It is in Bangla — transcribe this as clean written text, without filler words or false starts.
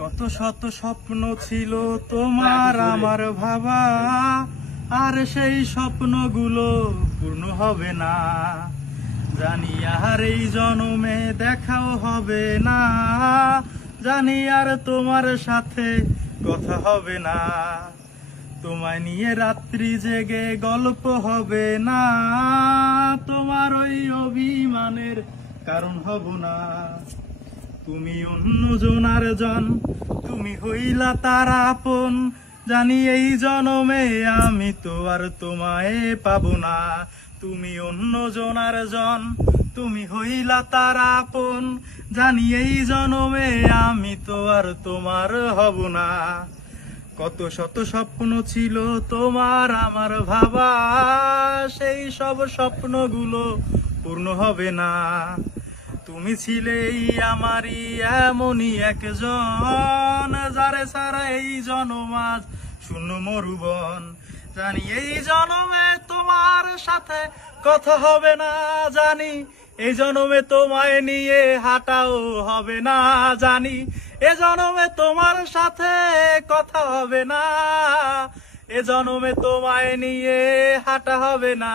কত শত স্বপ্ন ছিল তোমার আমার ভাবা, আর সেই স্বপ্নগুলো পূর্ণ হবে না। জানি আর এই জন্মে দেখাও হবে না, জানি আর তোমার সাথে কথা হবে না। তোমায় নিয়ে রাত্রি জেগে গল্প হবে না, তোমার ওই অভিমানের কারণ হব না। তুমি অন্য জনার জন, তুমি হইলা তার আপন, জানি এই জনমে আমি তো আর তোমায় পাবো না। তুমি অন্য জনার জন, তুমি হইলা তার আপন, জানি এই জনমে আমি তো আর তোমার হব না। কত শত স্বপ্ন ছিল তোমার আমার ভাবা, সেই সব স্বপ্নগুলো পূর্ণ হবে না। তুমি ছিলেই আমারই এমনই একজন, যারে ছাড়া এই জনম আজ শূন্য মরুবন। জানি এই জনমে তোমার সাথে কথা হবে না, জানি এই জনমে তোমায় নিয়ে হাঁটাও হবে না। জানি এ জনমে তোমার সাথে কথা হবে না, এ জনমে তোমায় নিয়ে হাঁটা হবে না।